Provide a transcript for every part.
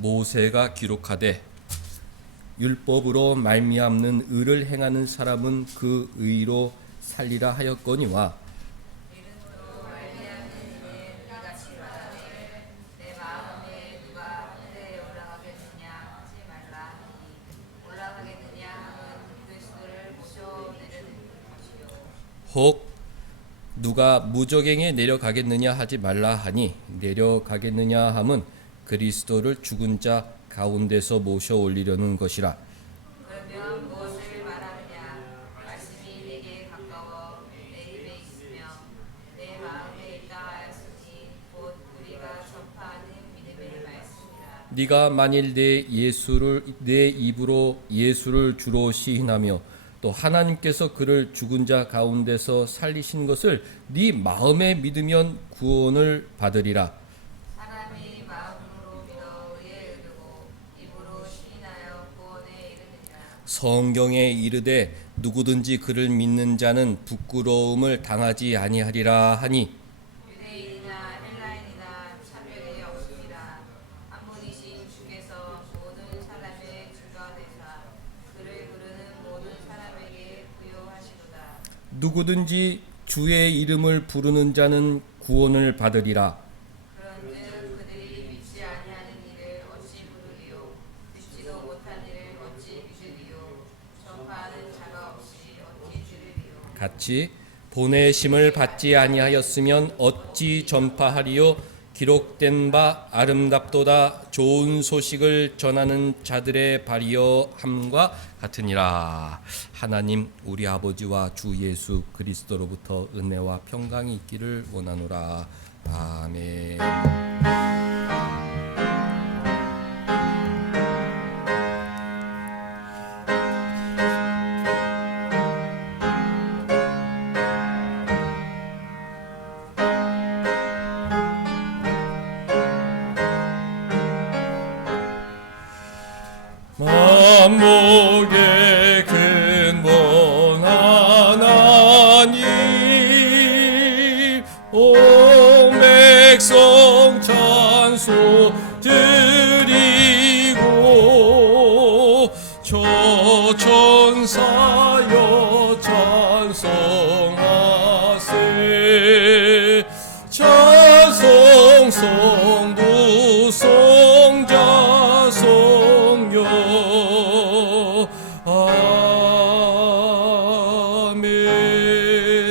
모세가 기록하되 율법으로 말미암는 의를 행하는 사람은 그 의로 살리라 하였거니와 이름으로 말미암는 이는 이같이 말하되 내 마음에 누가 하늘에 올라가겠느냐 하지 말라 하니 올라가겠느냐 함은 그리스도를 모셔내려는 것이요 혹 누가 무저갱에 내려가겠느냐 하지 말라 하니 내려가겠느냐 함은 그리스도를 죽은 자 가운데서 모셔 올리려는 것이라. 그러면 무엇을 말하느냐 말씀이 내게 가까워 내 입에 있으며 내 마음에 있다 하였으니 곧 우리가 전파하는 믿음의 말씀이라. 네가 만일 내 입으로 예수를 주로 시인하며 또 하나님께서 그를 죽은 자 가운데서 살리신 것을 네 마음에 믿으면 구원을 받으리라. 사람이 마음으로 믿어 의에 이르고 입으로 시인하여 구원에 이르느니라. 성경에 이르되 누구든지 그를 믿는 자는 부끄러움을 당하지 아니하리라 하니 유대인이나 헬라인이나 차별이 없습니다. 한 분이신 주께서 모든 사람의 주가 되사 그를 부르는 모든 사람에게 부요하시도다. 누구든지 주의 이름을 부르는 자는 구원을 받으리라. 그런즉 그들이 믿지 아니하는 이를 어찌 부르리요 듣지도 못한 이를 어찌 믿으리요 전파하는 자가 없이 어찌 들으리요. 같이 보내심을 받지 아니하였으면 어찌 전파하리요. 기록된 바 아름답도다 좋은 소식을 전하는 자들의 발이여 함과 같으니라. 하나님 우리 아버지와 주 예수 그리스도로부터 은혜와 평강이 있기를 원하노라. 아멘. 만목의 근본 하나님 온 백성 찬송 드리고 저 천사여 찬송하세 찬송 성부 성자 성녀 아멘.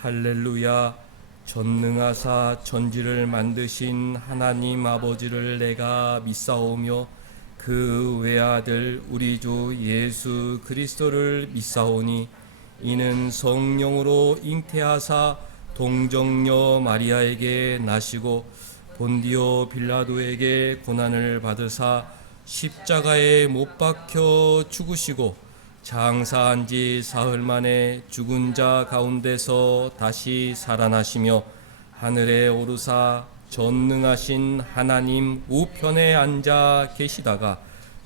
할렐루야. 전능하사 천지를 만드신 하나님 아버지를 내가 믿사오며 그 외아들 우리 주 예수 그리스도를 믿사오니 이는 성령으로 잉태하사 동정녀 마리아에게 나시고 본디오 빌라도에게 고난을 받으사 십자가에 못 박혀 죽으시고 장사한 지 사흘 만에 죽은 자 가운데서 다시 살아나시며 하늘에 오르사 전능하신 하나님 우편에 앉아 계시다가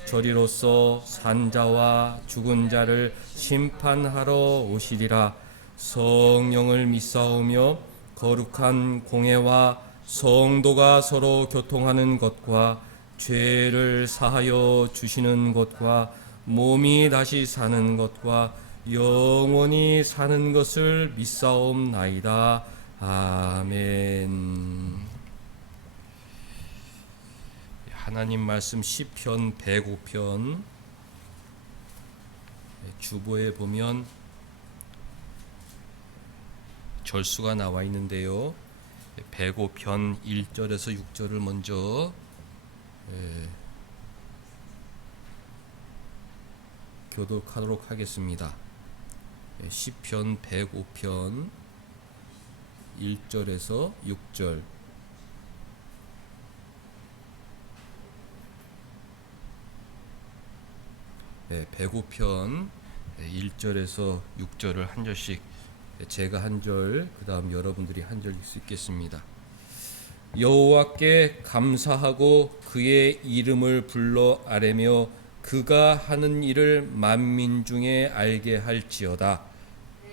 저리로서 산자와 죽은 자를 심판하러 오시리라. 성령을 믿사오며 거룩한 공회와 성도가 서로 교통하는 것과 죄를 사하여 주시는 것과 몸이 다시 사는 것과 영원히 사는 것을 믿사옵나이다. 아멘. 하나님 말씀 시편 105편 주보에 보면 절수가 나와 있는데요. 105편 1절에서 6절을 먼저 교독하도록 하겠습니다. 시편 105편 1절에서 6절. 네, 105편 1절에서 6절을 한 절씩 제가 한 절, 그 다음 여러분들이 한 절 읽겠습니다. 여호와께 감사하고 그의 이름을 불러 아뢰며 그가 하는 일을 만민 중에 알게 할지어다.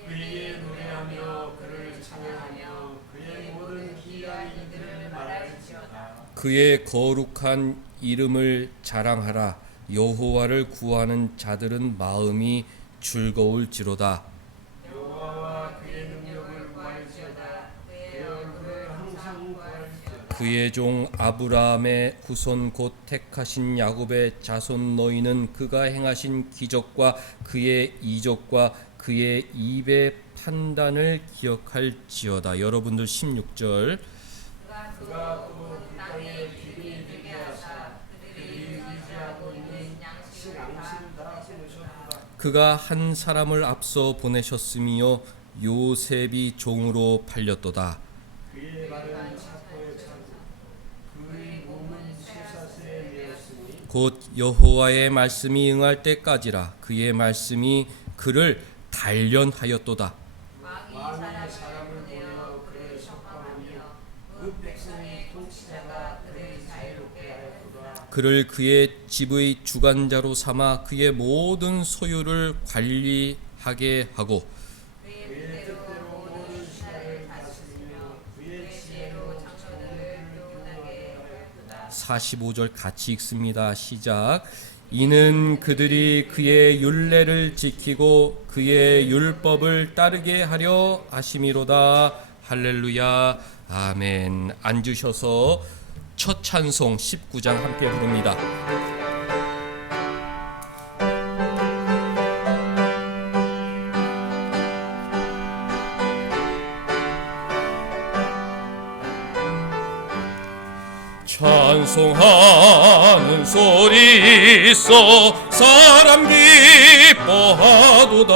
그의 노래하며 그를 찬양하며 그의 모든 기이한 일들을 말할지어다. 그의 거룩한 이름을 자랑하라. 여호와를 구하는 자들은 마음이 즐거울지로다. 여호와와 그의 능력을 구할지어다. 그의 얼굴을 항상 구할지어다. 그의 종 아브라함의 후손 곧 택하신 야곱의 자손 너희는 그가 행하신 기적과 그의 이적과 그의 입의 판단을 기억할지어다. 여러분들 16절. 그가 또 땅에 기근이 들게 하사 그들이 의지하고 있는 양식을 다 끊으셨도다. 그가 한 사람을 앞서 보내셨으며 요셉이 종으로 팔렸도다. 그의 발은 착고에 차고 그의 몸은 쇠사슬에 매었으니 곧 여호와의 말씀이 응할 때까지라. 그의 말씀이 그를 단련하였도다. 왕이 사람을 보내어 그를 석방하며 그 백성의 통치자가 그를 자유롭게 하였도다. 그를 그의 집의 주관자로 삼아 그의 모든 소유를 관리하게 하고 그의 뜻대로 모든 시간을 다스리며 그의 지혜로 장로들을 교훈하게 하였도다. 45절 같이 읽습니다. 시작. 이는 그들이 그의 율례를 지키고 그의 율법을 따르게 하려 하심이로다. 할렐루야. 아멘. 앉으셔서 첫 찬송 19장 함께 부릅니다. 찬송하는 소리 있어 사람 기뻐하도다.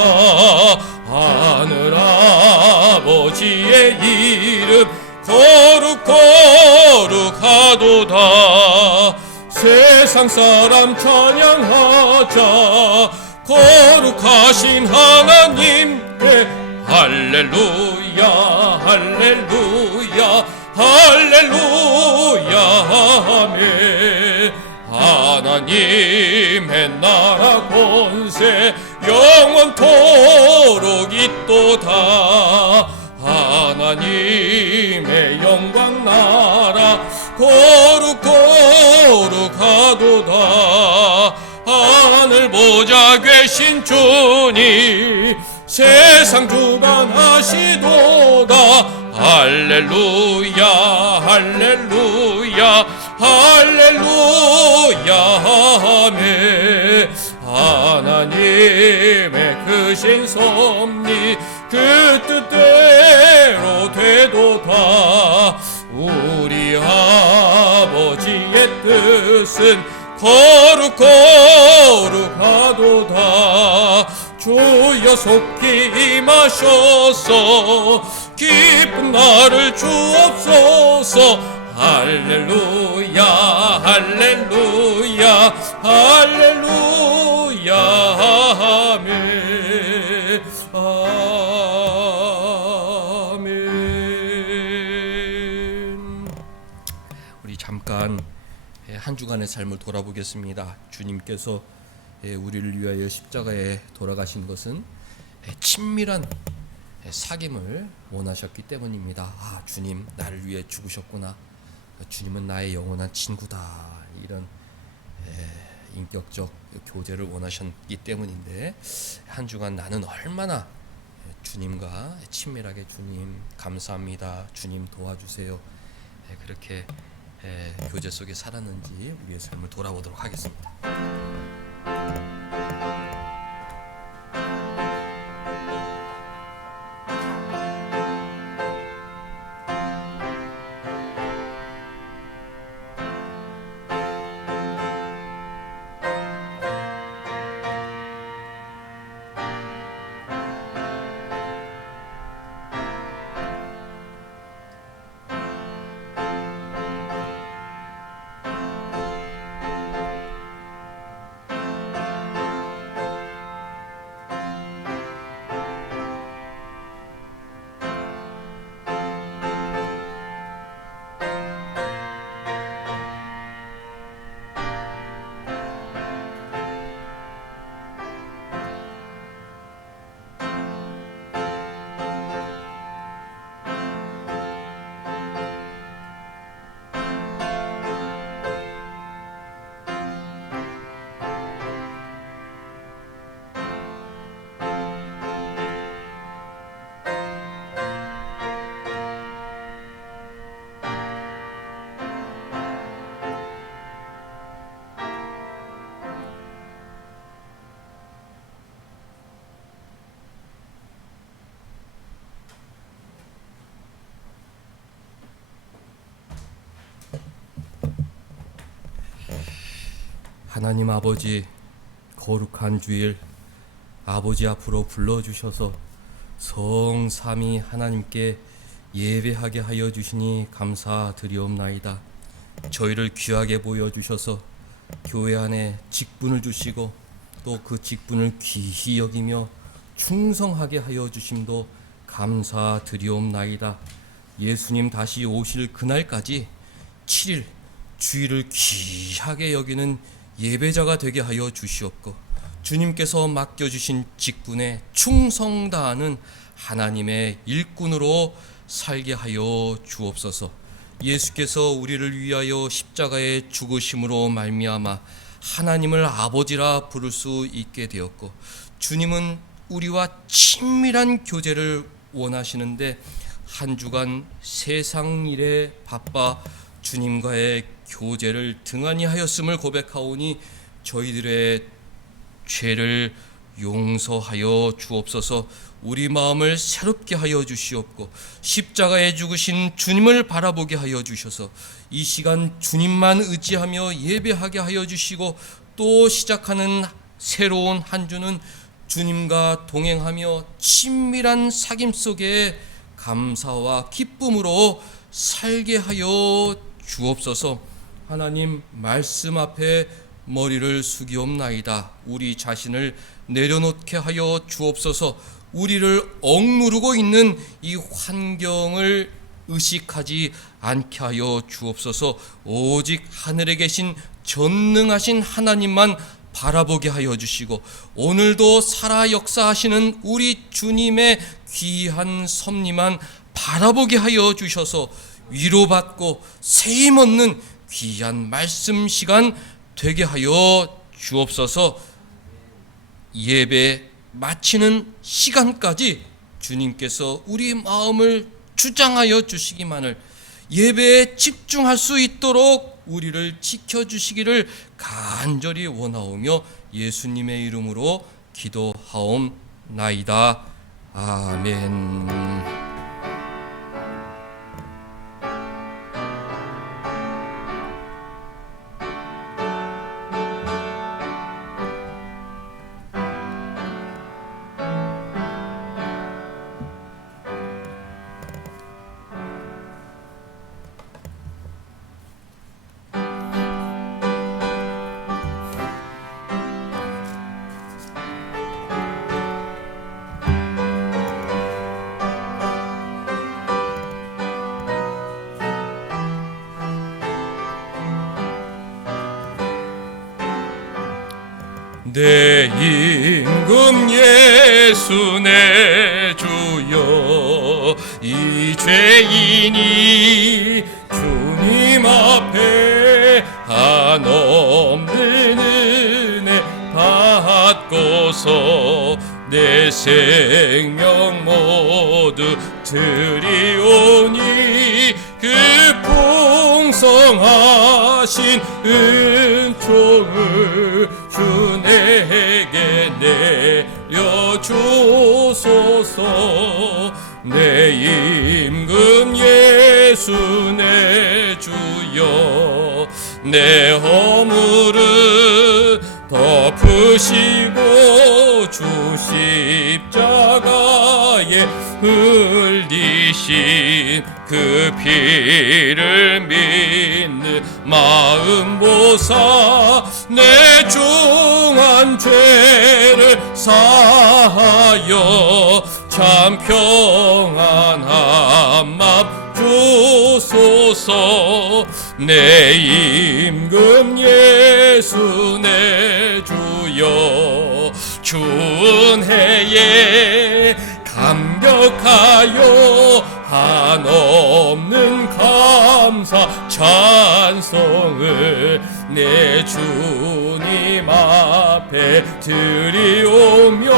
하늘 아버지의 이름 거룩하도다. 세상 사람 찬양하자. 거룩하신 하나님께 할렐루야 할렐루야 할렐루야 아멘. 하나님의 나라 권세 영원토록 있도다. 하나님의 영광 나라 거룩하도다. 하늘 보좌 계신 주님 세상 주관하시도다. 할렐루야 할렐루야 할렐루야 아멘. 하나님의 크신 섭리 그 뜻대로 되도다. 우리 아버지의 뜻은 거룩하도다. 주여 속히 임하셔서 기쁜 날을 주옵소서. 할렐루야 할렐루야 할렐루야 아멘 아멘. 우리 잠깐 한 주간의 삶을 돌아보겠습니다. 주님께서 우리를 위하여 십자가에 돌아가신 것은 친밀한 사귐을 원하셨기 때문입니다. 아, 주님 나를 위해 죽으셨구나. 주님은 나의 영원한 친구다. 이런 인격적 교제를 원하셨기 때문인데 한 주간 나는 얼마나 주님과 친밀하게 주님 감사합니다. 주님 도와주세요. 그렇게 교제 속에 살았는지 우리의 삶을 돌아보도록 하겠습니다. 하나님 아버지, 거룩한 주일 아버지 앞으로 불러주셔서 성삼위 하나님께 예배하게 하여 주시니 감사드리옵나이다. 저희를 귀하게 보여주셔서 교회 안에 직분을 주시고 또 그 직분을 귀히 여기며 충성하게 하여 주심도 감사드리옵나이다. 예수님 다시 오실 그날까지 7일 주일을 귀하게 여기는 예배자가 되게 하여 주시옵고, 주님께서 맡겨주신 직분에 충성 다하는 하나님의 일꾼으로 살게 하여 주옵소서. 예수께서 우리를 위하여 십자가에 죽으심으로 말미암아 하나님을 아버지라 부를 수 있게 되었고, 주님은 우리와 친밀한 교제를 원하시는데 한 주간 세상 일에 바빠 주님과의 교제를 등한히 하였음을 고백하오니 저희들의 죄를 용서하여 주옵소서. 우리 마음을 새롭게 하여 주시옵고 십자가에 죽으신 주님을 바라보게 하여 주셔서 이 시간 주님만 의지하며 예배하게 하여 주시고, 또 시작하는 새로운 한 주는 주님과 동행하며 친밀한 사귐 속에 감사와 기쁨으로 살게 하여 주옵소서. 하나님 말씀 앞에 머리를 숙이옵나이다. 우리 자신을 내려놓게 하여 주옵소서. 우리를 억누르고 있는 이 환경을 의식하지 않게 하여 주옵소서. 오직 하늘에 계신 전능하신 하나님만 바라보게 하여 주시고, 오늘도 살아 역사하시는 우리 주님의 귀한 섭리만 바라보게 하여 주셔서 위로받고 세임 얻는 귀한 말씀 시간 되게 하여 주옵소서. 예배 마치는 시간까지 주님께서 우리 마음을 주장하여 주시기만을, 예배에 집중할 수 있도록 우리를 지켜주시기를 간절히 원하오며 예수님의 이름으로 기도하옵나이다. 아멘. 내 임금 예수 내 주여, 이 죄인이 주님 앞에 한없는 은혜 받고서 내 생명 모두 드리오니 그 풍성하신 은총을 주 내게 내려주소서. 내 임금 예수 내 주여, 내 허물은 덮으시고 주 십자가에 흘리신 그 피를 믿는 마음 보사 내 중한 죄를 사하여 참 평안한 맘 주소서. 내 임금 예수 내 주여, 추운 해에 감격하여 한없는 감사 찬송을 내 주님 앞에 드리오며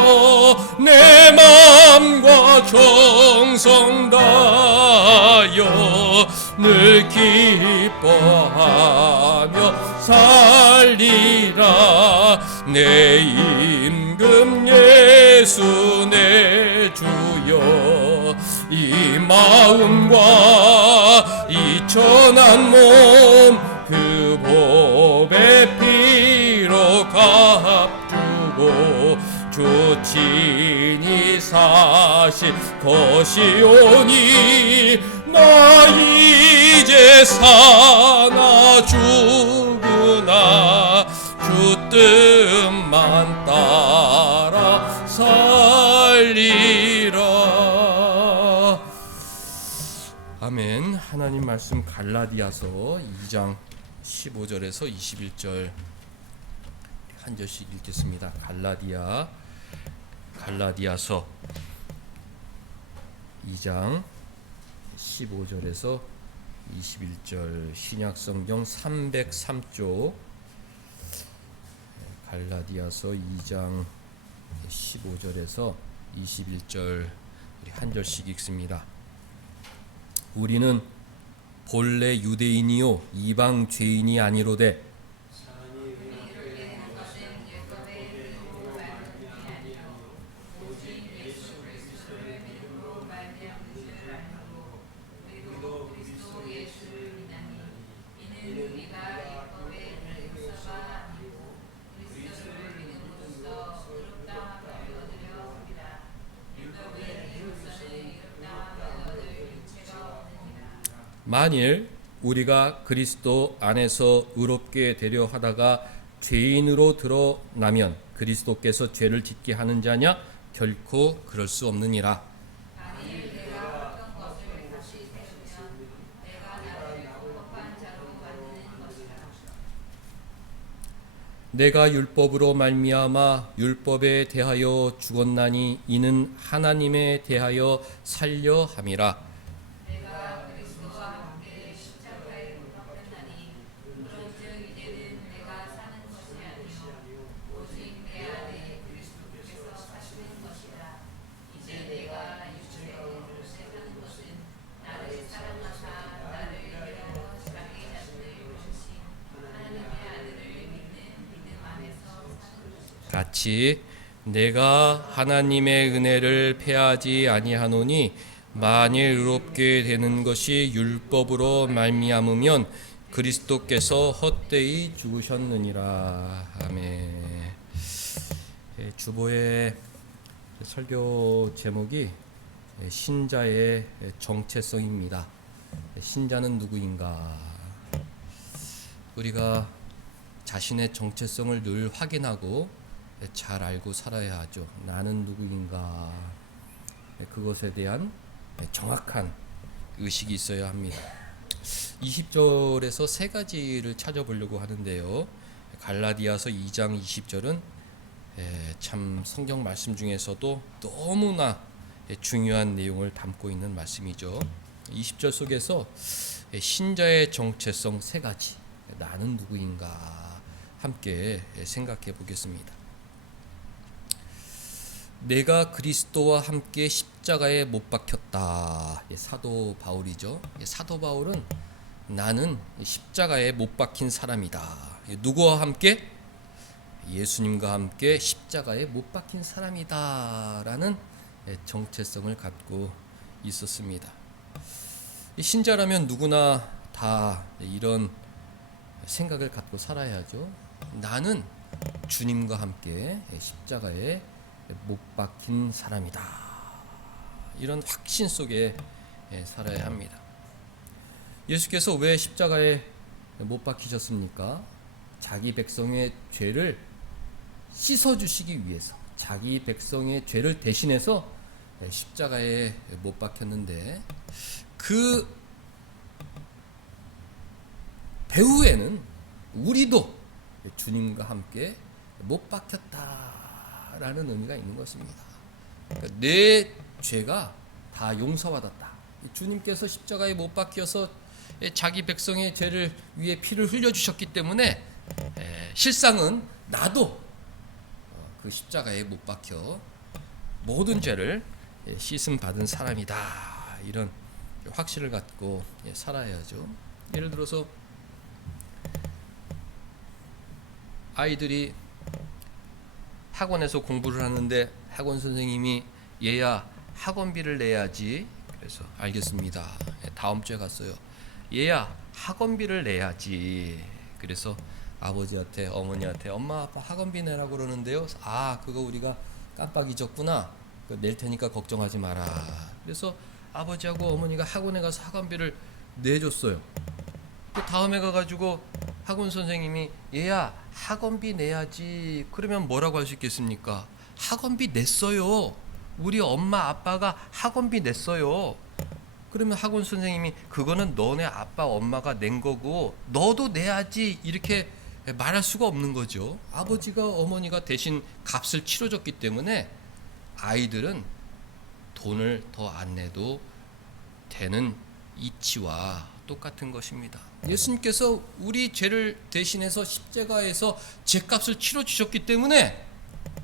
내 맘과 정성 다하여 늘 기뻐하며 살리라. 내 임금 예수 내 주여, 이 마음과 이 천한 몸 그 보배 피로 친히 사실 것이오니 나 이제 사나 죽으나 주 뜻만 따라 살리라. 아멘. 하나님 말씀 갈라디아서 2장 15절에서 21절 한 절씩 읽겠습니다. 갈라디아서 2장 15절에서 21절 신약성경 303쪽 갈라디아서 2장 15절에서 21절 우리 한 절씩 읽습니다. 우리는 본래 유대인이요 이방 죄인이 아니로되 만일 우리가 그리스도 안에서 의롭게 되려 하다가 죄인으로 드러나면 그리스도께서 죄를 짓게 하는 자냐? 결코 그럴 수 없느니라. 만일 내가 어떤 것을 다시 세우면 내가 나를 합법한 자로 만드는 것이라. 내가 율법으로 말미암아 율법에 대하여 죽었나니 이는 하나님에 대하여 살려 함이라. 내가 그리스도와 함께 십자가에 못 박혔나니 그런즉 이제는 내가 사는 것이 아니요 오직 내 안에 그리스도께서 사시는 것이라. 이제 내가 육체로 사는 것은 나를 사랑하사 나를 위하여 자기 자신을 주신 하나님의 아들을 믿는 믿음 안에서 사는 것이라. 같이 내가 하나님의 은혜를 패하지 아니하노니 만일 의롭게 되는 것이 율법으로 말미암으면 그리스도께서 헛되이 죽으셨느니라. 아멘. 주보의 설교 제목이 신자의 정체성입니다. 신자는 누구인가? 우리가 자신의 정체성을 늘 확인하고 잘 알고 살아야 하죠. 나는 누구인가? 그것에 대한 정확한 의식이 있어야 합니다. 20절에서 세 가지를 찾아보려고 하는데요. 갈라디아서 2장 20절은 참 성경 말씀 중에서도 너무나 중요한 내용을 담고 있는 말씀이죠. 20절 속에서 신자의 정체성 세 가지, 나는 누구인가 함께 생각해 보겠습니다. 내가 그리스도와 함께 십자가에 못 박혔다. 사도 바울이죠. 사도 바울은 나는 십자가에 못 박힌 사람이다. 누구와 함께? 예수님과 함께 십자가에 못 박힌 사람이다 라는 정체성을 갖고 있었습니다. 신자라면 누구나 다 이런 생각을 갖고 살아야죠. 나는 주님과 함께 십자가에 못 박힌 사람이다. 이런 확신 속에 살아야 합니다. 예수께서 왜 십자가에 못 박히셨습니까? 자기 백성의 죄를 씻어주시기 위해서, 자기 백성의 죄를 대신해서 십자가에 못 박혔는데, 그 배후에는 우리도 주님과 함께 못 박혔다라는 의미가 있는 것입니다. 그러니까 내 죄가 다 용서받았다. 주님께서 십자가에 못 박혀서 자기 백성의 죄를 위해 피를 흘려주셨기 때문에 실상은 나도 그 십자가에 못 박혀 모든 죄를 씻음 받은 사람이다. 이런 확신을 갖고 살아야죠. 예를 들어서 아이들이 학원에서 공부를 하는데 학원 선생님이 얘야 학원비를 내야지. 그래서 알겠습니다. 다음 주에 갔어요. 얘야 학원비를 내야지. 그래서 아버지한테 어머니한테 엄마 아빠 학원비 내라고 그러는데요. 아 그거 우리가 깜빡 잊었구나. 낼 테니까 걱정하지 마라. 그래서 아버지하고 어머니가 학원에 가서 학원비를 내줬어요. 그 다음에 가가지고 학원 선생님이 얘야 학원비 내야지. 그러면 뭐라고 할 수 있겠습니까? 학원비 냈어요. 우리 엄마 아빠가 학원비 냈어요. 그러면 학원 선생님이 그거는 너네 아빠 엄마가 낸 거고 너도 내야지 이렇게 말할 수가 없는 거죠. 아버지가 어머니가 대신 값을 치러줬기 때문에 아이들은 돈을 더 안 내도 되는 이치와 똑같은 것입니다. 예수님께서 우리 죄를 대신해서 십자가에서 죄값을 치러주셨기 때문에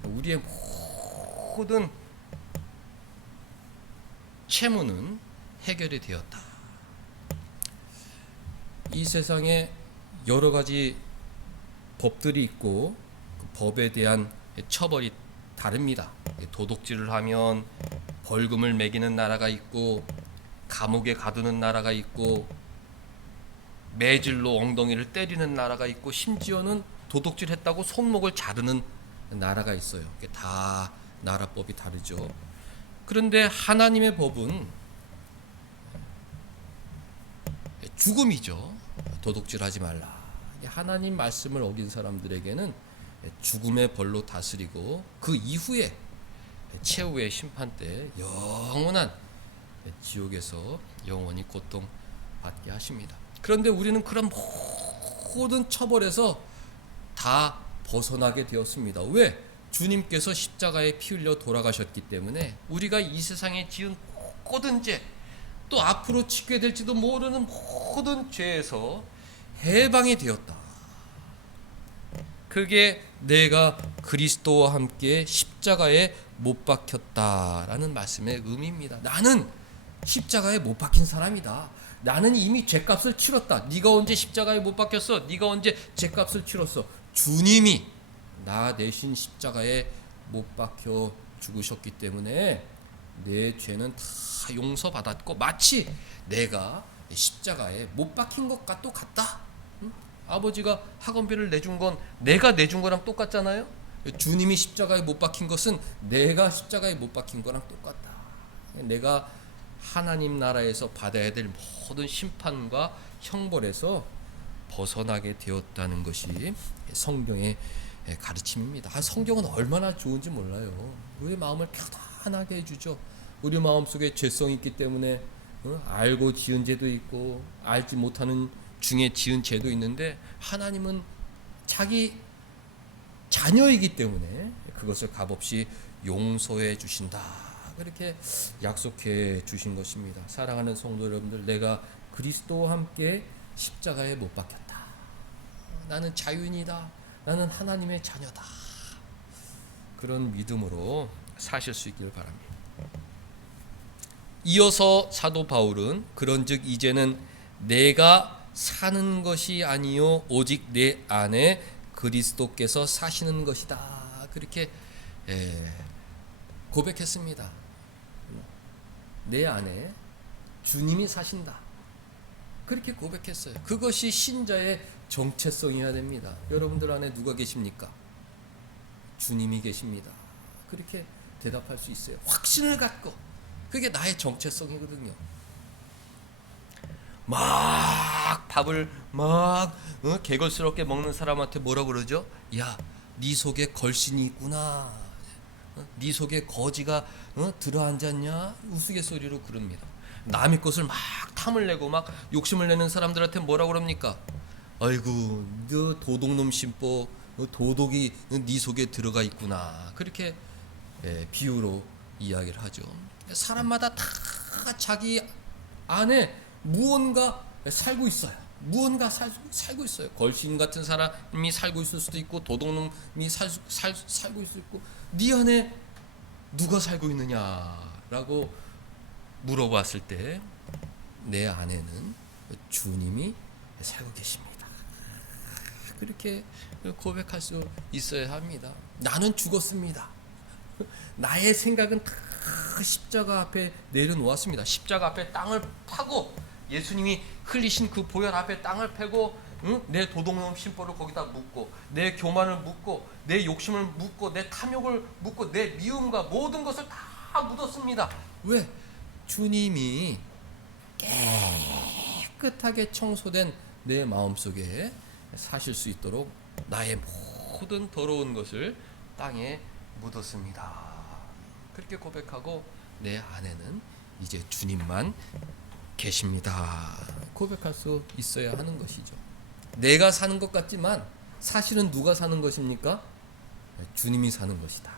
우리의 모든 채무는 해결이 되었다. 이 세상에 여러 가지 법들이 있고 그 법에 대한 처벌이 다릅니다. 도둑질을 하면 벌금을 매기는 나라가 있고 감옥에 가두는 나라가 있고 매질로 엉덩이를 때리는 나라가 있고 심지어는 도둑질했다고 손목을 자르는 나라가 있어요. 다 나라법이 다르죠. 그런데 하나님의 법은 죽음이죠. 도둑질하지 말라. 하나님 말씀을 어긴 사람들에게는 죽음의 벌로 다스리고 그 이후에 최후의 심판 때 영원한 지옥에서 영원히 고통받게 하십니다. 그런데 우리는 그런 모든 처벌에서 다 벗어나게 되었습니다. 왜? 주님께서 십자가에 피 흘려 돌아가셨기 때문에 우리가 이 세상에 지은 모든 죄, 또 앞으로 짓게 될지도 모르는 모든 죄에서 해방이 되었다. 그게 내가 그리스도와 함께 십자가에 못 박혔다라는 말씀의 의미입니다. 나는 십자가에 못 박힌 사람이다. 나는 이미 죄값을 치렀다. 네가 언제 십자가에 못 박혔어? 네가 언제 죄값을 치렀어? 주님이 나 대신 십자가에 못 박혀 죽으셨기 때문에 내 죄는 다 용서받았고 마치 내가 십자가에 못 박힌 것과 똑같다. 응? 아버지가 학원비를 내준 건 내가 내준 거랑 똑같잖아요. 주님이 십자가에 못 박힌 것은 내가 십자가에 못 박힌 거랑 똑같다. 내가 하나님 나라에서 받아야 될 모든 심판과 형벌에서 벗어나게 되었다는 것이 성경의 가르침입니다. 성경은 얼마나 좋은지 몰라요. 우리 마음을 편안하게 해주죠. 우리 마음속에 죄성이 있기 때문에 알고 지은 죄도 있고 알지 못하는 중에 지은 죄도 있는데 하나님은 자기 자녀이기 때문에 그것을 값없이 용서해 주신다. 그렇게 약속해 주신 것입니다. 사랑하는 성도 여러분들, 내가 그리스도와 함께 십자가에 못 박혔다. 나는 자유인이다. 나는 하나님의 자녀다. 그런 믿음으로 사실 수 있기를 바랍니다. 이어서 사도 바울은 그런즉 이제는 내가 사는 것이 아니요 오직 내 안에 그리스도께서 사시는 것이다. 그렇게 고백했습니다. 내 안에 주님이 사신다. 그렇게 고백했어요. 그것이 신자의 정체성이어야 됩니다. 여러분들 안에 누가 계십니까? 주님이 계십니다. 그렇게 대답할 수 있어요. 확신을 갖고. 그게 나의 정체성이거든요. 막 밥을 막 개걸스럽게 먹는 사람한테 뭐라 그러죠? 야, 네 속에 걸신이 있구나. 네 속에 거지가 들어앉았냐? 우스갯소리로 그럽니다. 남의 것을 막 탐을 내고 막 욕심을 내는 사람들한테 뭐라 그럽니까? 아이고, 너 도둑놈 심보, 도둑이 네 속에 들어가 있구나. 그렇게 비유로 이야기를 하죠. 사람마다 다 자기 안에 무언가 살고 있어요. 무언가 살고 있어요. 걸신 같은 사람이 살고 있을 수도 있고 도둑놈이 살고 있을 수도 있고 네 안에 누가 살고 있느냐라고 물어봤을 때 내 안에는 주님이 살고 계십니다. 그렇게 고백할 수 있어야 합니다. 나는 죽었습니다. 나의 생각은 다 십자가 앞에 내려놓았습니다. 십자가 앞에 땅을 파고 예수님이 흘리신 그 보혈 앞에 땅을 패고 내 도둑놈 심보를 거기다 묻고, 내 교만을 묻고, 내 욕심을 묻고, 내 탐욕을 묻고, 내 미움과 모든 것을 다 묻었습니다. 왜? 주님이 깨끗하게 청소된 내 마음속에 사실 수 있도록 나의 모든 더러운 것을 땅에 묻었습니다. 그렇게 고백하고 내 안에는 이제 주님만 계십니다. 고백할 수 있어야 하는 것이죠. 내가 사는 것 같지만 사실은 누가 사는 것입니까? 주님이 사는 것이다.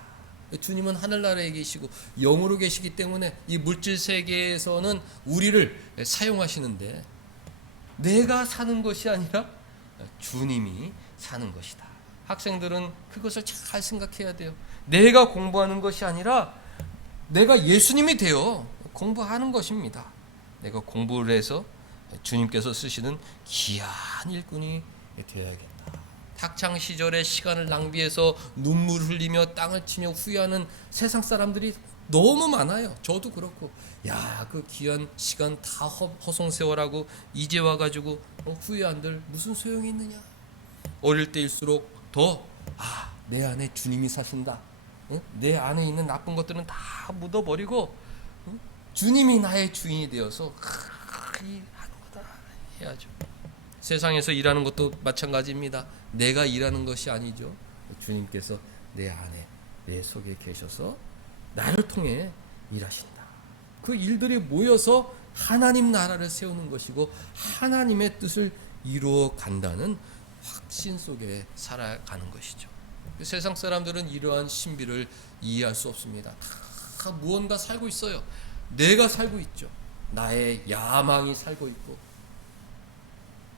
주님은 하늘나라에 계시고 영으로 계시기 때문에 이 물질 세계에서는 우리를 사용하시는데 내가 사는 것이 아니라 주님이 사는 것이다. 학생들은 그것을 잘 생각해야 돼요. 내가 공부하는 것이 아니라 내가 예수님이 되어 공부하는 것입니다. 내가 공부를 해서 주님께서 쓰시는 귀한 일꾼이 되어야겠다. 학창 시절에 시간을 낭비해서 눈물 흘리며 땅을 치며 후회하는 세상 사람들이 너무 많아요. 저도 그렇고, 야, 그 귀한 시간 다 허송세월하고 이제 와가지고 후회한들 무슨 소용이 있느냐. 어릴 때일수록 더 내 안에 주님이 사신다. 내 안에 있는 나쁜 것들은 다 묻어버리고 주님이 나의 주인이 되어서 하는 거다 해야죠. 세상에서 일하는 것도 마찬가지입니다. 내가 일하는 것이 아니죠. 주님께서 내 안에 내 속에 계셔서 나를 통해 일하신다. 그 일들이 모여서 하나님 나라를 세우는 것이고 하나님의 뜻을 이루어 간다는 확신 속에 살아가는 것이죠. 세상 사람들은 이러한 신비를 이해할 수 없습니다. 다 무언가 살고 있어요. 내가 살고 있죠. 나의 야망이 살고 있고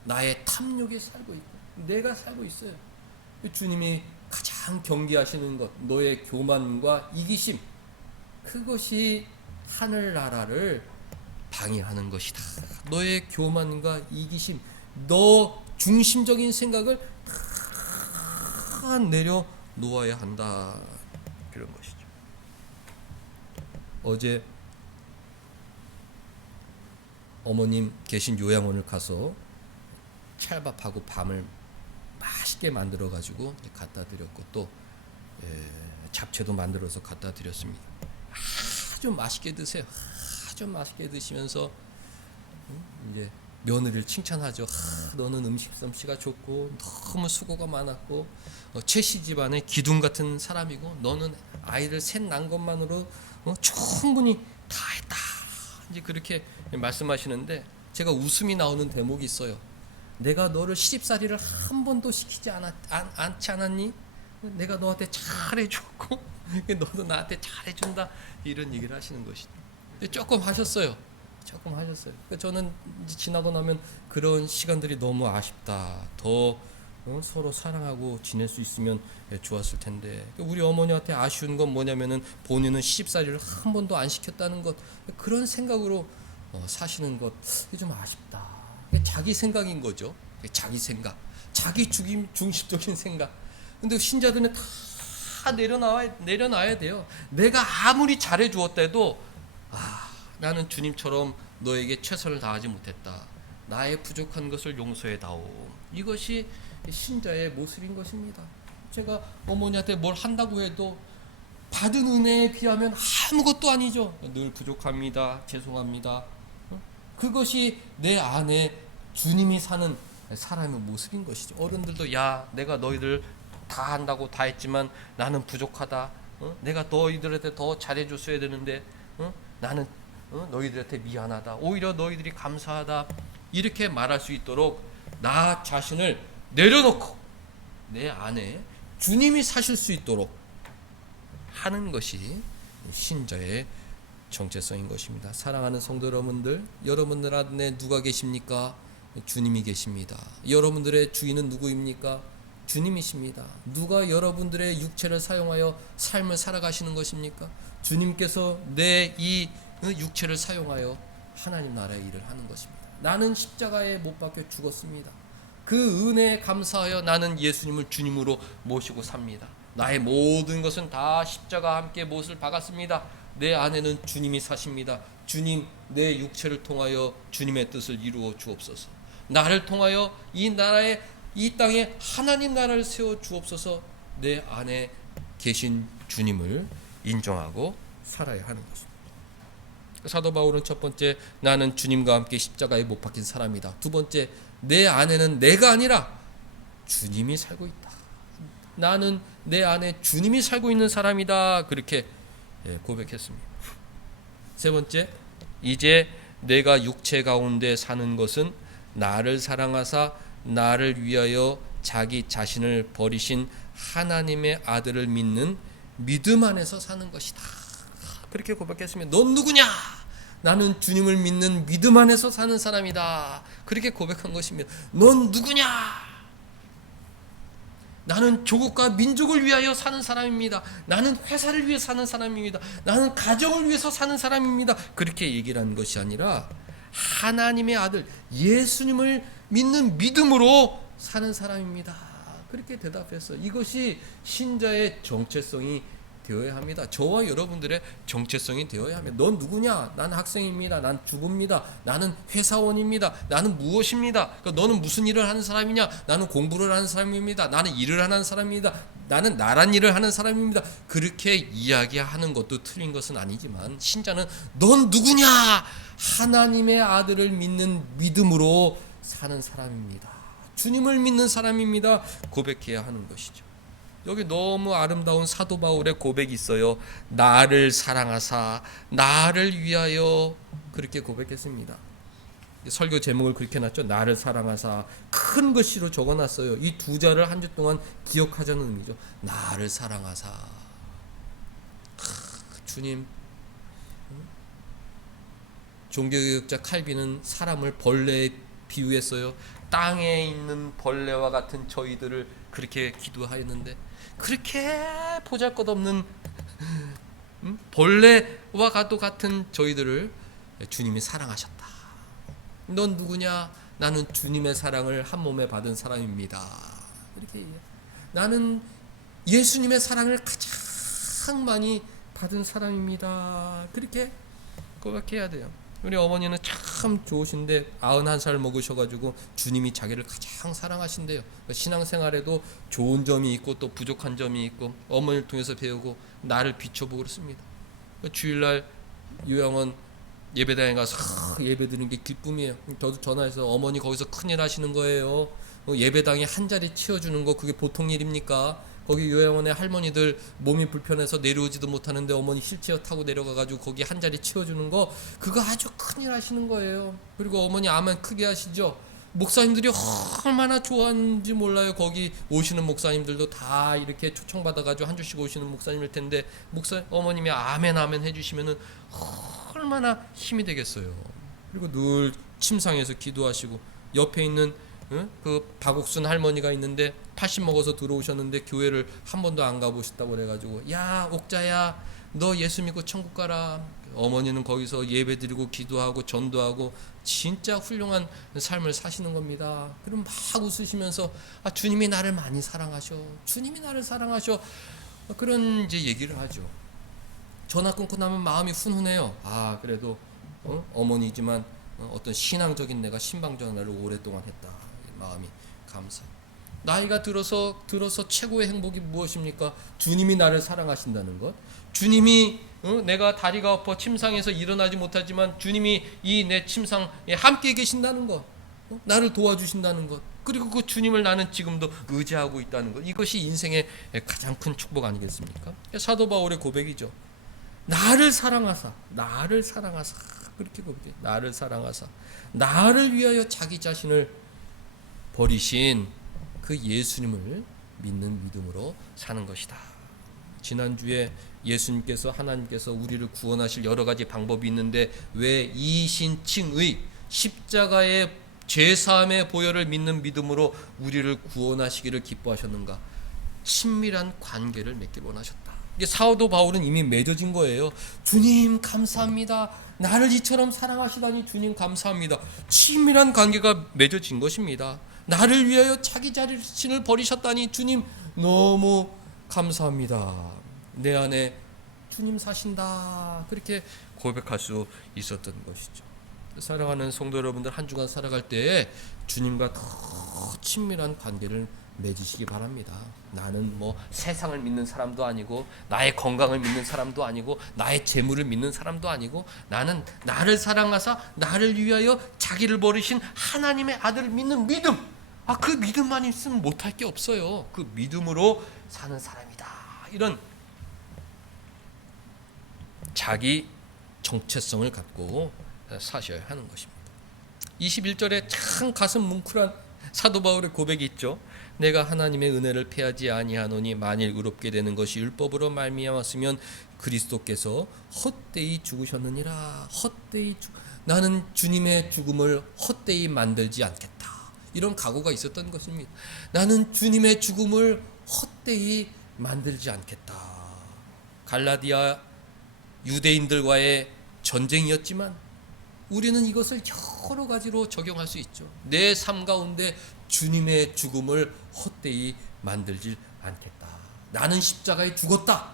나의 탐욕이 살고 있고 내가 살고 있어요. 주님이 가장 경계하시는 것, 너의 교만과 이기심, 그것이 하늘나라를 방해하는 것이다. 너의 교만과 이기심, 너 중심적인 생각을 다 내려놓아야 한다. 그런 것이죠. 어제 어머님 계신 요양원을 가서 찰밥하고 밤을 맛있게 만들어 가지고 갖다 드렸고 또 잡채도 만들어서 갖다 드렸습니다. 아주 맛있게 드세요. 아주 맛있게 드시면서 이제 며느리를 칭찬하죠. 너는 음식 솜씨가 좋고 너무 수고가 많았고 최씨 집안의 기둥 같은 사람이고 너는 아이를 셋 낳은 것만으로 충분히 다 했다. 이제 그렇게 말씀하시는데 제가 웃음이 나오는 대목이 있어요. 내가 너를 시집살이를 한 번도 시키지 않지 않았니? 내가 너한테 잘해줬고 너도 나한테 잘해준다. 이런 얘기를 하시는 것이죠. 조금 하셨어요. 저는 지나고 나면 그런 시간들이 너무 아쉽다. 더 서로 사랑하고 지낼 수 있으면 좋았을 텐데 우리 어머니한테 아쉬운 건 뭐냐면은 본인은 시집살이를 한 번도 안 시켰다는 것, 그런 생각으로 사시는 것 좀 아쉽다. 자기 생각인 거죠. 자기 생각, 자기 중심적인 생각. 근데 신자들은 다 내려놔야 돼요. 내가 아무리 잘해 주었대도 나는 주님처럼 너에게 최선을 다하지 못했다. 나의 부족한 것을 용서해다오. 이것이 신자의 모습인 것입니다. 제가 어머니한테 뭘 한다고 해도 받은 은혜에 비하면 아무것도 아니죠. 늘 부족합니다. 죄송합니다. 그것이 내 안에 주님이 사는 사람의 모습인 것이죠. 어른들도 내가 너희들 다 한다고 다 했지만 나는 부족하다. 내가 너희들한테 더 잘해줬어야 되는데 나는 너희들한테 미안하다. 오히려 너희들이 감사하다. 이렇게 말할 수 있도록 나 자신을 내려놓고 내 안에 주님이 사실 수 있도록 하는 것이 신자의 정체성인 것입니다. 사랑하는 성도 여러분들 안에 누가 계십니까? 주님이 계십니다. 여러분들의 주인은 누구입니까? 주님이십니다. 누가 여러분들의 육체를 사용하여 삶을 살아가시는 것입니까? 주님께서 내 이 육체를 사용하여 하나님 나라의 일을 하는 것입니다. 나는 십자가에 못 박혀 죽었습니다. 그 은혜에 감사하여 나는 예수님을 주님으로 모시고 삽니다. 나의 모든 것은 다 십자가와 함께 못을 박았습니다. 내 안에는 주님이 사십니다. 주님, 내 육체를 통하여 주님의 뜻을 이루어 주옵소서. 나를 통하여 이 땅에 하나님 나라를 세워 주옵소서. 내 안에 계신 주님을 인정하고 살아야 하는 것입니다. 사도 바울은 첫 번째, 나는 주님과 함께 십자가에 못 박힌 사람이다. 두 번째, 내 안에는 내가 아니라 주님이 살고 있다. 나는 내 안에 주님이 살고 있는 사람이다. 그렇게 고백했습니다. 세 번째, 이제 내가 육체 가운데 사는 것은 나를 사랑하사 나를 위하여 자기 자신을 버리신 하나님의 아들을 믿는 믿음 안에서 사는 것이다. 그렇게 고백했습니다. 넌 누구냐? 나는 주님을 믿는 믿음 안에서 사는 사람이다. 그렇게 고백한 것입니다. 넌 누구냐? 나는 조국과 민족을 위하여 사는 사람입니다. 나는 회사를 위해 사는 사람입니다. 나는 가정을 위해서 사는 사람입니다. 그렇게 얘기를 하는 것이 아니라 하나님의 아들 예수님을 믿는 믿음으로 사는 사람입니다. 그렇게 대답했어요. 이것이 신자의 정체성이 되어야 합니다. 저와 여러분들의 정체성이 되어야 합니다. 넌 누구냐? 나는 학생입니다. 난 주부입니다. 나는 회사원입니다. 나는 무엇입니다. 그러니까 너는 무슨 일을 하는 사람이냐? 나는 공부를 하는 사람입니다. 나는 일을 하는 사람입니다. 나는 나란 일을 하는 사람입니다. 그렇게 이야기하는 것도 틀린 것은 아니지만 신자는 넌 누구냐? 하나님의 아들을 믿는 믿음으로 사는 사람입니다. 주님을 믿는 사람입니다. 고백해야 하는 것이죠. 여기 너무 아름다운 사도 바울의 고백이 있어요. 나를 사랑하사 나를 위하여 그렇게 고백했습니다. 설교 제목을 그렇게 놨죠. 나를 사랑하사 큰 글씨로 적어놨어요. 이 두 자를 한 주 동안 기억하자는 의미죠. 나를 사랑하사. 주님. 종교개혁자 칼빈은 사람을 벌레에 비유했어요. 땅에 있는 벌레와 같은 저희들을 그렇게 기도하였는데 그렇게 보잘것없는 벌레와 같은 저희들을 주님이 사랑하셨다. 넌 누구냐? 나는 주님의 사랑을 한 몸에 받은 사람입니다. 이렇게 나는 예수님의 사랑을 가장 많이 받은 사람입니다. 그렇게 고백해야 돼요. 우리 어머니는 참 좋으신데 91살 먹으셔가지고 주님이 자기를 가장 사랑하신대요. 신앙생활에도 좋은 점이 있고 또 부족한 점이 있고 어머니를 통해서 배우고 나를 비춰보고 그렇습니다. 주일날 요양원 예배당에 가서 예배 드리는 게 기쁨이에요. 저도 전화해서 어머니 거기서 큰일 하시는 거예요. 예배당에 한 자리 치워주는 거 그게 보통 일입니까? 거기 요양원에 할머니들 몸이 불편해서 내려오지도 못하는데 어머니 휠체어 타고 내려가가지고 거기 한 자리 치워주는 거 그거 아주 큰일 하시는 거예요. 그리고 어머니 아멘 크게 하시죠. 목사님들이 얼마나 좋아하는지 몰라요. 거기 오시는 목사님들도 다 이렇게 초청받아가지고 한 주씩 오시는 목사님일 텐데 어머님이 아멘 아멘 해주시면은 얼마나 힘이 되겠어요. 그리고 늘 침상에서 기도하시고 옆에 있는 그 박옥순 할머니가 있는데 80 먹어서 들어오셨는데 교회를 한 번도 안 가보셨다고 그래가지고 야 옥자야 너 예수 믿고 천국 가라. 어머니는 거기서 예배드리고 기도하고 전도하고 진짜 훌륭한 삶을 사시는 겁니다. 그럼 막 웃으시면서 주님이 나를 많이 사랑하셔. 주님이 나를 사랑하셔. 그런 이제 얘기를 하죠. 전화 끊고 나면 마음이 훈훈해요. 그래도 어머니지만 어떤 신앙적인 내가 신방 전화를 오랫동안 했다. 마음이 감사. 나이가 들어서 최고의 행복이 무엇입니까? 주님이 나를 사랑하신다는 것. 주님이 내가 다리가 아파 침상에서 일어나지 못하지만 주님이 이 내 침상에 함께 계신다는 것. 나를 도와주신다는 것. 그리고 그 주님을 나는 지금도 의지하고 있다는 것. 이것이 인생의 가장 큰 축복 아니겠습니까? 사도 바울의 고백이죠. 나를 사랑하사 그렇게 고백해. 나를 사랑하사 나를 위하여 자기 자신을 버리신 그 예수님을 믿는 믿음으로 사는 것이다. 지난주에 예수님께서 하나님께서 우리를 구원하실 여러 가지 방법이 있는데 왜 이신칭의 십자가의 죄사함의 보혈을 믿는 믿음으로 우리를 구원하시기를 기뻐하셨는가? 친밀한 관계를 맺기를 원하셨다. 이게 사도 바울은 이미 맺어진 거예요. 주님 감사합니다. 나를 이처럼 사랑하시다니 주님 감사합니다. 친밀한 관계가 맺어진 것입니다. 나를 위하여 자기 자신을 버리셨다니 주님 너무 감사합니다. 내 안에 주님 사신다. 그렇게 고백할 수 있었던 것이죠. 사랑하는 성도 여러분들, 한 주간 살아갈 때 주님과 더 친밀한 관계를 맺으시기 바랍니다. 나는 뭐 세상을 믿는 사람도 아니고 나의 건강을 믿는 사람도 아니고 나의 재물을 믿는 사람도 아니고 나는 나를 사랑하사 나를 위하여 자기를 버리신 하나님의 아들을 믿는 믿음. 그 믿음만 있으면 못할 게 없어요. 그 믿음으로 사는 사람이다. 이런 자기 정체성을 갖고 사셔야 하는 것입니다. 21절에 참 가슴 뭉클한 사도 바울의 고백이 있죠. 내가 하나님의 은혜를 패하지 아니하노니 만일 의롭게 되는 것이 율법으로 말미암았으면 그리스도께서 헛되이 죽으셨느니라. 나는 주님의 죽음을 헛되이 만들지 않겠다. 이런 각오가 있었던 것입니다. 나는 주님의 죽음을 헛되이 만들지 않겠다. 갈라디아 유대인들과의 전쟁이었지만 우리는 이것을 여러 가지로 적용할 수 있죠. 내 삶 가운데 주님의 죽음을 헛되이 만들지 않겠다. 나는 십자가에 죽었다.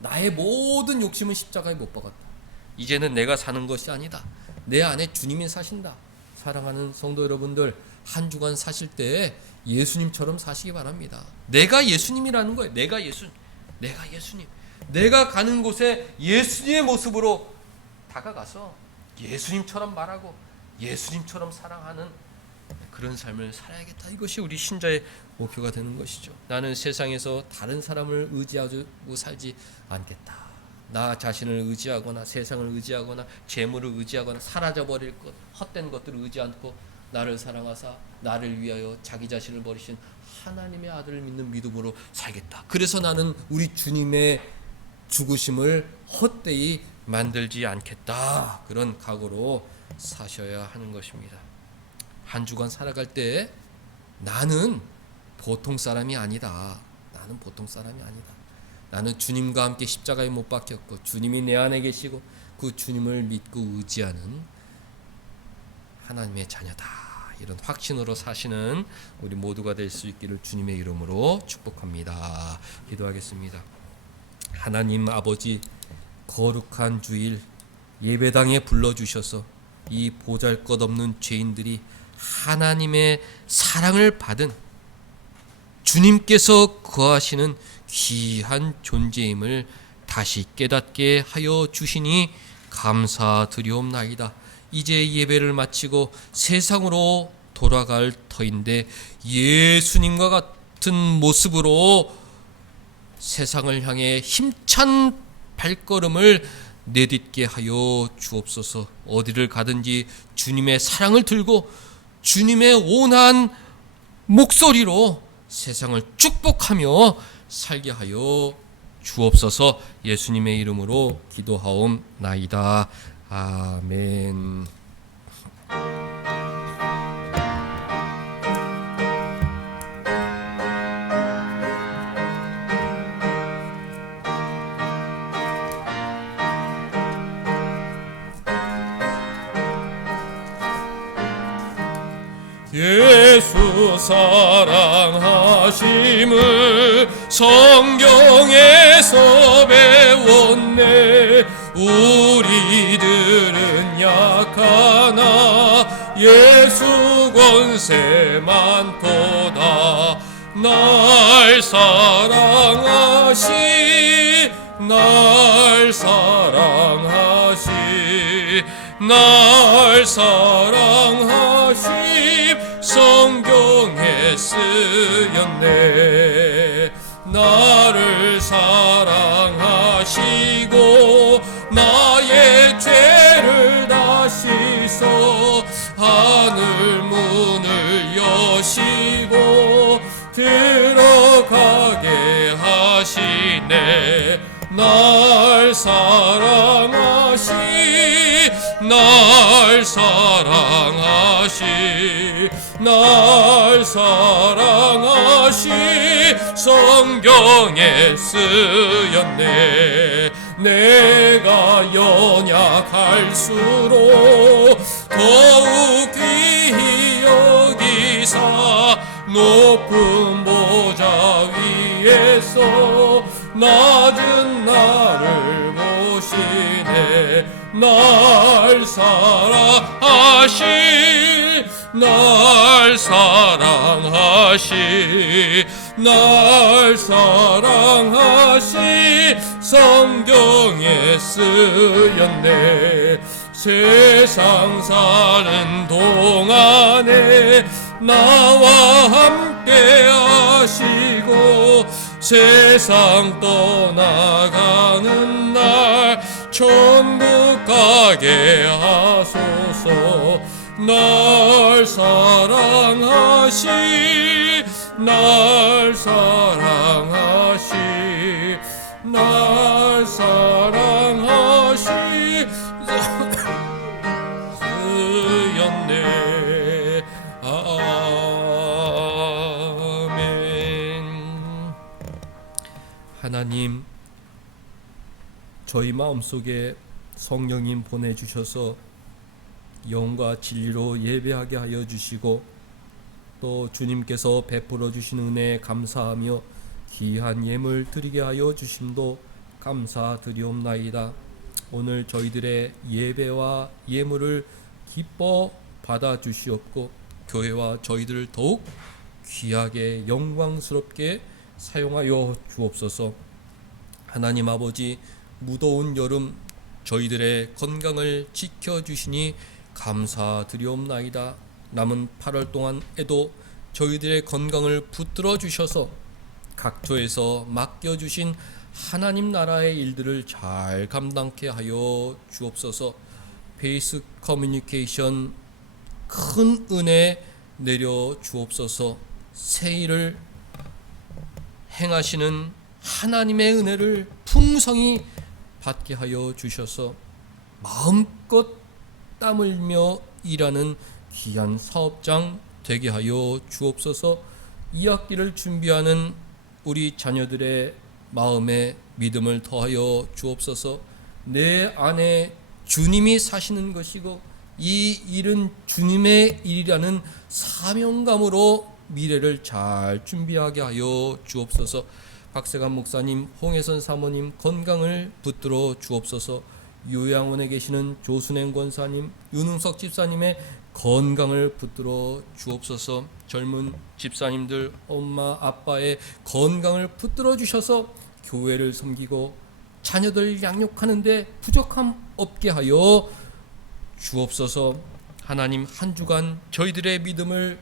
나의 모든 욕심은 십자가에 못 박았다. 이제는 내가 사는 것이 아니다. 내 안에 주님이 사신다. 사랑하는 성도 여러분들, 한 주간 사실 때 예수님처럼 사시기 바랍니다. 내가 예수님이라는 거예요. 내가 예수님. 내가 가는 곳에 예수님의 모습으로 다가가서 예수님처럼 말하고 예수님처럼 사랑하는 그런 삶을 살아야겠다. 이것이 우리 신자의 목표가 되는 것이죠. 나는 세상에서 다른 사람을 의지하고 살지 않겠다. 나 자신을 의지하거나 세상을 의지하거나 재물을 의지하거나 사라져버릴 것, 헛된 것들을 의지 않고 나를 사랑하사 나를 위하여 자기 자신을 버리신 하나님의 아들을 믿는 믿음으로 살겠다. 그래서 나는 우리 주님의 죽으심을 헛되이 만들지 않겠다. 그런 각오로 사셔야 하는 것입니다. 한 주간 살아갈 때 나는 보통 사람이 아니다. 나는 주님과 함께 십자가에 못 박혔고 주님이 내 안에 계시고 그 주님을 믿고 의지하는 하나님의 자녀다. 이런 확신으로 사시는 우리 모두가 될 수 있기를 주님의 이름으로 축복합니다. 기도하겠습니다. 하나님 아버지, 거룩한 주일 예배당에 불러주셔서 이 보잘것없는 죄인들이 하나님의 사랑을 받은 주님께서 거하시는 귀한 존재임을 다시 깨닫게 하여 주시니 감사드리옵나이다. 이제 예배를 마치고 세상으로 돌아갈 터인데 예수님과 같은 모습으로 세상을 향해 힘찬 발걸음을 내딛게 하여 주옵소서. 어디를 가든지 주님의 사랑을 들고 주님의 온한 목소리로 세상을 축복하며 살게 하여 주옵소서. 예수님의 이름으로 기도하옵나이다. 아멘. 예수 사랑하심을 성경에서 배웠네. 우리들은 약하나 예수 권세 많도다. 날 사랑하심 성경에 쓰였네. 나를 사랑하시고 나의 죄를 다 씻어 하늘 문을 여시고 들어가게 하시네. 날 사랑하시 성경에 쓰였네. 내가 연약할수록 더욱 귀히 여기사 높은 보좌 위에서 낮은 나를 보시네. 날 사랑하시 날 사랑하시 날 사랑하시 성경에 쓰였네. 세상 사는 동안에 나와 함께 하시고 세상 떠나가는 날 천국 가게 하소서. 날 사랑하시 날 사랑하시 날 사랑하시 쓰였네. 아멘. 하나님, 저희 마음속에 성령님 보내주셔서 영과 진리로 예배하게 하여 주시고 또 주님께서 베풀어 주신 은혜에 감사하며 귀한 예물 드리게 하여 주심도 감사드리옵나이다. 오늘 저희들의 예배와 예물을 기뻐 받아 주시옵고 교회와 저희들을 더욱 귀하게 영광스럽게 사용하여 주옵소서. 하나님 아버지, 무더운 여름 저희들의 건강을 지켜주시니 감사드리옵나이다. 남은 8월 동안에도 저희들의 건강을 붙들어 주셔서 각처에서 맡겨주신 하나님 나라의 일들을 잘 감당케 하여 주옵소서. 페이스 커뮤니케이션 큰 은혜 내려 주옵소서. 새 일을 행하시는 하나님의 은혜를 풍성히 받게 하여 주셔서 마음껏 땀 흘며 일하는 귀한 사업장 되게 하여 주옵소서. 이 학기를 준비하는 우리 자녀들의 마음에 믿음을 더하여 주옵소서. 내 안에 주님이 사시는 것이고 이 일은 주님의 일이라는 사명감으로 미래를 잘 준비하게 하여 주옵소서. 박세관 목사님, 홍혜선 사모님 건강을 붙들어 주옵소서. 요양원에 계시는 조순행 권사님, 윤흥석 집사님의 건강을 붙들어 주옵소서. 젊은 집사님들, 엄마 아빠의 건강을 붙들어 주셔서 교회를 섬기고 자녀들 양육하는데 부족함 없게 하여 주옵소서. 하나님, 한 주간 저희들의 믿음을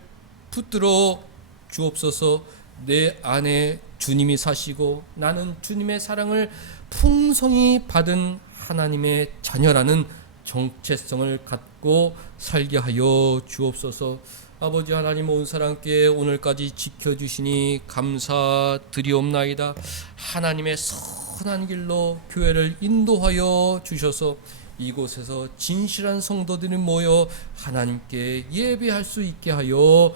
붙들어 주옵소서. 내 안에 주님이 사시고 나는 주님의 사랑을 풍성히 받은 하나님의 자녀라는 정체성을 갖고 살게 하여 주옵소서. 아버지 하나님, 온 사람께 오늘까지 지켜주시니 감사드리옵나이다. 하나님의 선한 길로 교회를 인도하여 주셔서 이곳에서 진실한 성도들이 모여 하나님께 예배할 수 있게 하여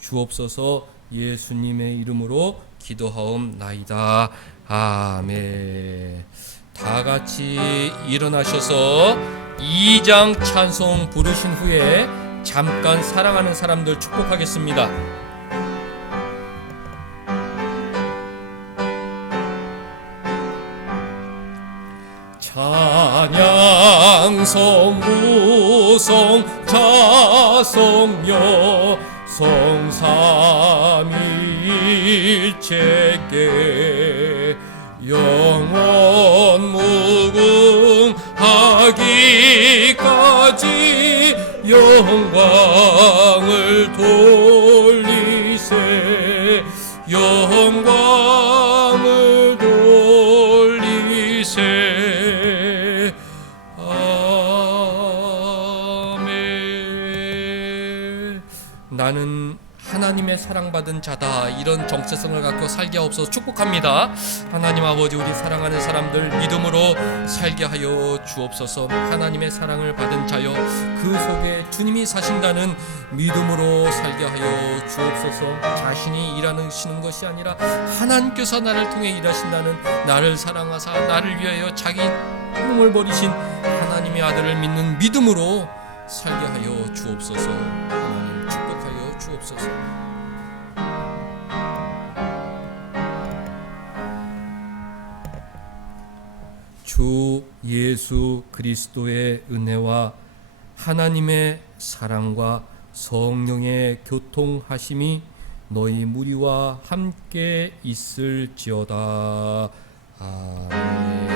주옵소서. 예수님의 이름으로 기도하옵나이다. 아멘. 다 같이 일어나셔서 2장 찬송 부르신 후에 잠깐 사랑하는 사람들 축복하겠습니다. 찬양 성부성 자성여 성삼일체께 영원 무궁하기까지 영광을 돌리세 영광을 돌리세. 아멘. 나는 하나님의 사랑받은 자다, 이런 정체성을 갖고 살게 하옵소서. 축복합니다. 하나님 아버지, 우리 사랑하는 사람들 믿음으로 살게 하여 주옵소서. 하나님의 사랑을 받은 자여 그 속에 주님이 사신다는 믿음으로 살게 하여 주옵소서. 자신이 일하시는 것이 아니라 하나님께서 나를 통해 일하신다는, 나를 사랑하사 나를 위하여 자기 몸을 버리신 하나님의 아들을 믿는 믿음으로 살게 하여 주옵소서. 하나님 축복하여 주옵소서. 주 예수 그리스도의 은혜와 하나님의 사랑과 성령의 교통하심이 너희 무리와 함께 있을지어다. 아멘.